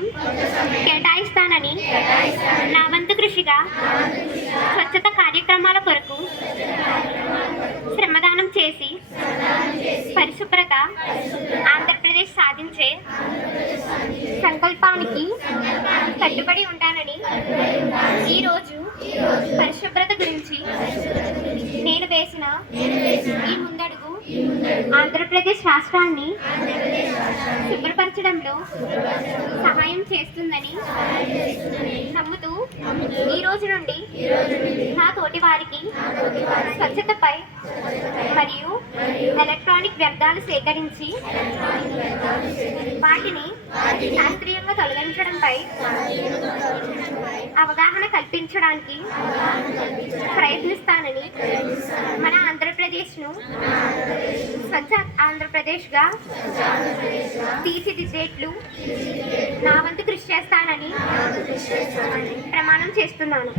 సమయం కేటాయిస్తానని నా వంతు కృషిగా స్వచ్ఛత కార్యక్రమాల కొరకు శ్రమదానం చేసి పరిశుభ్రత ఆంధ్రప్రదేశ్ సాధించే సంకల్పానికి కట్టుబడి ఉంటానని ఈరోజు పరిశుభ్రత గురించి నేను వేసిన ఈ ముందడుగు ఆంధ్రప్రదేశ్ రాష్ట్రాన్ని శుభ్రపరచడంలో సహాయం చేస్తుందని నమ్ముతూ ఈ రోజు నుండి నా తోటి వారికి స్వచ్ఛతపై మరియు ఎలక్ట్రానిక్ వ్యర్థాలు సేకరించి వాటిని శాస్త్రీయంగా తొలగించడంపై అవగాహన కల్పించడానికి ప్రయత్నిస్తానని మన ఆంధ్రప్రదేశ్ను స్వచ్ఛ ఆంధ్రప్రదేశ్గా తీర్చిదిద్దేట్లు నా వంతు కృషి చేస్తానని ప్రమాణం చేస్తున్నాను.